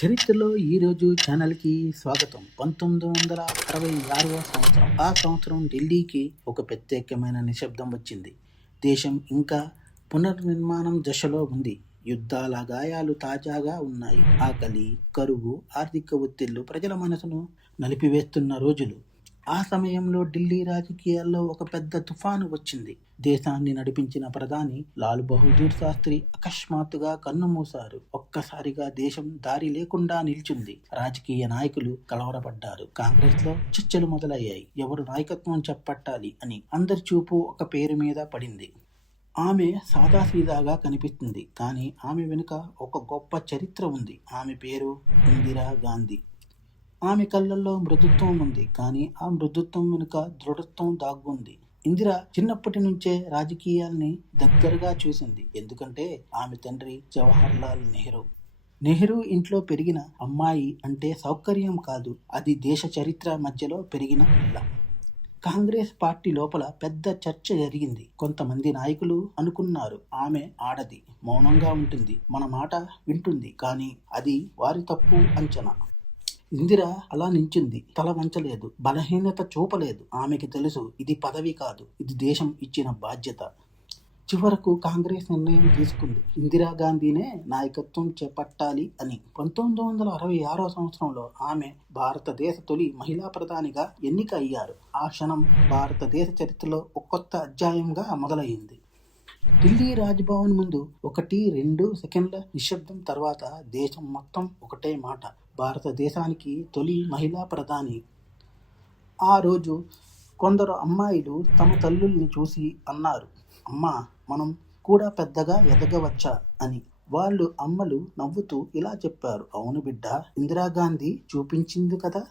చరిత్రలో ఈరోజు ఛానల్కి స్వాగతం. 1966వ సంవత్సరం. ఆ సంవత్సరం ఢిల్లీకి ఒక ప్రత్యేకమైన నిశ్శబ్దం వచ్చింది. దేశం ఇంకా పునర్నిర్మాణం దశలో ఉంది. యుద్ధాల గాయాలు తాజాగా ఉన్నాయి. ఆకలి, కరువు, ఆర్థిక ఒత్తిళ్లు ప్రజల మనసును నలిపివేస్తున్న రోజులు. ఆ సమయంలో ఢిల్లీ రాజకీయాల్లో ఒక పెద్ద తుఫాను వచ్చింది. దేశాన్ని నడిపించిన ప్రధాని లాల్ బహదూర్ శాస్త్రి అకస్మాత్తుగా కన్నుమూశారు. ఒక్కసారిగా దేశం దారి లేకుండా నిల్చుంది. రాజకీయ నాయకులు కలవరపడ్డారు. కాంగ్రెస్ లో చర్చలు మొదలయ్యాయి. ఎవరు నాయకత్వం చేపట్టాలి అని. అందరి చూపు ఒక పేరు మీద పడింది. ఆమె సాదాసీదాగా కనిపిస్తుంది, కానీ ఆమె వెనుక ఒక గొప్ప చరిత్ర ఉంది. ఆమె పేరు ఇందిరా గాంధీ. ఆమె కళ్ళల్లో మృదుత్వం ఉంది, కానీ ఆ మృదుత్వం వెనుక దృఢత్వం దాగుంది. ఇందిర చిన్నప్పటి నుంచే రాజకీయాల్ని దగ్గరగా చూసింది. ఎందుకంటే ఆమె తండ్రి జవహర్లాల్ నెహ్రూ. నెహ్రూ ఇంట్లో పెరిగిన అమ్మాయి అంటే సౌకర్యం కాదు, అది దేశ చరిత్ర మధ్యలో పెరిగిన పిల్ల. కాంగ్రెస్ పార్టీ లోపల పెద్ద చర్చ జరిగింది. కొంతమంది నాయకులు అనుకున్నారు, ఆమె ఆడది, మౌనంగా ఉంటుంది, మన మాట వింటుంది. కానీ అది వారి తప్పు అంచనా. ఇందిర అలా నించుంది. తల వంచలేదు, బలహీనత చూపలేదు. ఆమెకి తెలుసు, ఇది పదవి కాదు, ఇది దేశం ఇచ్చిన బాధ్యత. చివరకు కాంగ్రెస్ నిర్ణయం తీసుకుంది, ఇందిరాగాంధీనే నాయకత్వం చేపట్టాలి అని. 1966వ సంవత్సరంలో ఆమె భారతదేశ తొలి మహిళా ప్రధానిగా ఎన్నిక అయ్యారు. ఆ క్షణం భారతదేశ చరిత్రలో ఒక కొత్త అధ్యాయంగా మొదలైంది. ఢిల్లీ రాజ్భవన్ ముందు 1-2 సెకండ్ల నిశ్శబ్దం తర్వాత దేశం మొత్తం ఒకటే మాట, భారతదేశానికి తొలి మహిళా ప్రధాని. ఆ రోజు కొందరు అమ్మాయిలు తమ తల్లుల్ని చూసి అన్నారు, అమ్మా, మనం కూడా పెద్దగా ఎదగవచ్చా అని. వాళ్ళు అమ్మలు నవ్వుతూ ఇలా చెప్పారు, అవును బిడ్డ, ఇందిరాగాంధీ చూపించింది కదా.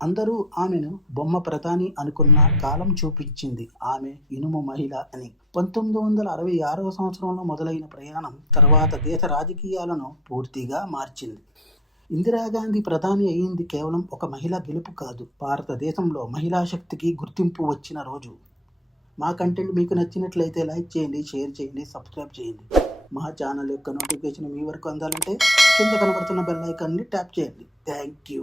అందరూ ఆమెను బొమ్మ ప్రధాని అనుకున్న కాలం చూపించింది ఆమె ఇనుము మహిళ అని. 1966వ సంవత్సరంలో మొదలైన ప్రయాణం తర్వాత దేశ రాజకీయాలను పూర్తిగా మార్చింది. ఇందిరాగాంధీ ప్రధాని అయింది కేవలం ఒక మహిళ గెలుపు కాదు, భారతదేశంలో మహిళా శక్తికి గుర్తింపు వచ్చిన రోజు. మా కంటెంట్ మీకు నచ్చినట్లయితే లైక్ చేయండి, షేర్ చేయండి, సబ్స్క్రైబ్ చేయండి. మా ఛానల్ యొక్క నోటిఫికేషన్ మీ వరకు అందాలంటే కింద కనబడుతున్న బెల్ ఐకాన్ని ట్యాప్ చేయండి. Thank you.